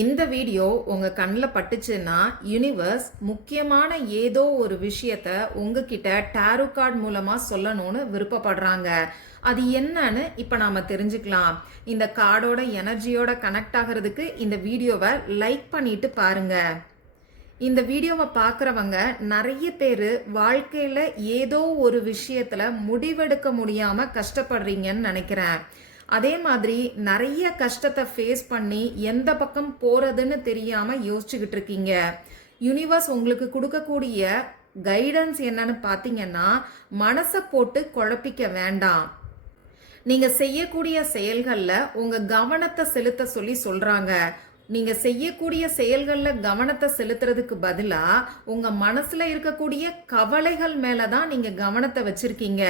இந்த வீடியோ உங்க கண்ணில் பட்டுச்சுன்னா யூனிவர்ஸ் முக்கியமான ஏதோ ஒரு விஷயத்த உங்ககிட்ட டேரோ கார்டு மூலமா சொல்லணும்னு விருப்பப்படுறாங்க. அது என்னன்னு இப்ப நாம தெரிஞ்சுக்கலாம். இந்த கார்டோட எனர்ஜியோட கனெக்ட் ஆகிறதுக்கு இந்த வீடியோவை லைக் பண்ணிட்டு பாருங்க. இந்த வீடியோவை பார்க்குறவங்க நிறைய பேர் வாழ்க்கையில் ஏதோ ஒரு விஷயத்தில் முடிவெடுக்க முடியாமல் கஷ்டப்படுறீங்கன்னு நினைக்கிறேன். அதே மாதிரி நிறைய கஷ்டத்தை ஃபேஸ் பண்ணி எந்த பக்கம் போகிறதுன்னு தெரியாமல் யோசிச்சுக்கிட்டு இருக்கீங்க. யூனிவர்ஸ் உங்களுக்கு கொடுக்கக்கூடிய கைடன்ஸ் என்னன்னு பார்த்தீங்கன்னா, மனசை போட்டு குழப்பிக்க வேண்டாம். நீங்கள் செய்யக்கூடிய செயல்களில் உங்கள் கவனத்தை செலுத்த சொல்லி சொல்கிறாங்க. நீங்க செய்யக்கூடிய செயல்கள்ல கவனத்தை செலுத்துறதுக்கு பதிலா உங்க மனசுல இருக்கக்கூடிய கவலைகள் மேலதான் நீங்க கவனத்தை வச்சிருக்கீங்க.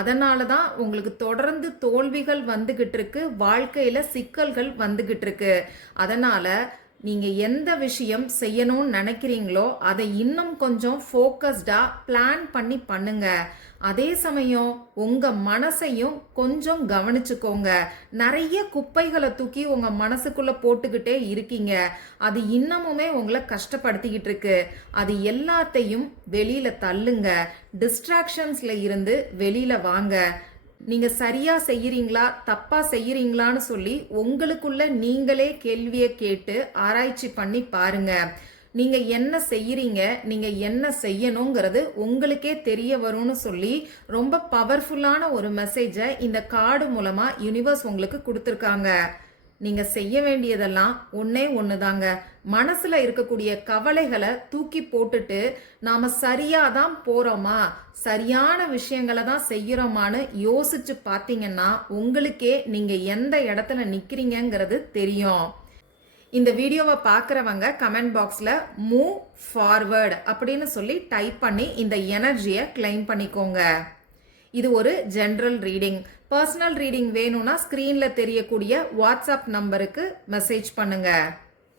அதனாலதான் உங்களுக்கு தொடர்ந்து தோல்விகள் வந்துகிட்டு இருக்கு, வாழ்க்கையில சிக்கல்கள் வந்துகிட்டு இருக்கு. அதனால நீங்க எந்த விஷயம் செய்யணும்னு நினைக்கிறீங்களோ அதை இன்னும் கொஞ்சம் ஃபோக்கஸ்டா பிளான் பண்ணி பண்ணுங்க. அதே சமயம் உங்க மனசையும் கொஞ்சம் கவனிச்சுக்கோங்க. நிறைய குப்பைகளை தூக்கி உங்க மனசுக்குள்ள போட்டுக்கிட்டே இருக்கீங்க. அது இன்னமுமே உங்களை கஷ்டப்படுத்திக்கிட்டு இருக்கு. அது எல்லாத்தையும் வெளியில தள்ளுங்க. டிஸ்ட்ராக்ஷன்ஸ்ல இருந்து வெளியில வாங்க. நீங்க சரியா செய்யறீங்களா தப்பா செய்யறீங்களான்னு சொல்லி உங்களுக்குள்ள நீங்களே கேள்வியை கேட்டு ஆராய்ச்சி பண்ணி பாருங்க. நீங்க என்ன செய்யறீங்க, நீங்க என்ன செய்யணுங்கிறது உங்களுக்கே தெரிய வரும்னு சொல்லி ரொம்ப பவர்ஃபுல்லான ஒரு மெசேஜை இந்த கார்டு மூலமா யூனிவர்ஸ் உங்களுக்கு கொடுத்துருக்காங்க. நீங்க செய்ய வேண்டியதெல்லாம் ஒன்னே ஒண்ணுதாங்க. மனசுல இருக்கக்கூடிய கவலைகளை தூக்கி போட்டுட்டு நாம சரியாதான் போறோமா, சரியான விஷயங்களை தான் செய்யறோமான்னு யோசிச்சு பார்த்தீங்கன்னா உங்களுக்கே நீங்க எந்த இடத்துல நிக்கிறீங்கிறது தெரியும். இந்த வீடியோவை பார்க்குறவங்க கமெண்ட் பாக்ஸில் மூவ் ஃபார்வர்டு அப்படின்னு சொல்லி டைப் பண்ணி இந்த எனர்ஜியை கிளைம் பண்ணிக்கோங்க. இது ஒரு ஜென்ரல் ரீடிங். பர்சனல் ரீடிங் வேணும்னா ஸ்க்ரீனில் தெரியக்கூடிய வாட்ஸ்அப் நம்பருக்கு மெசேஜ் பண்ணுங்க.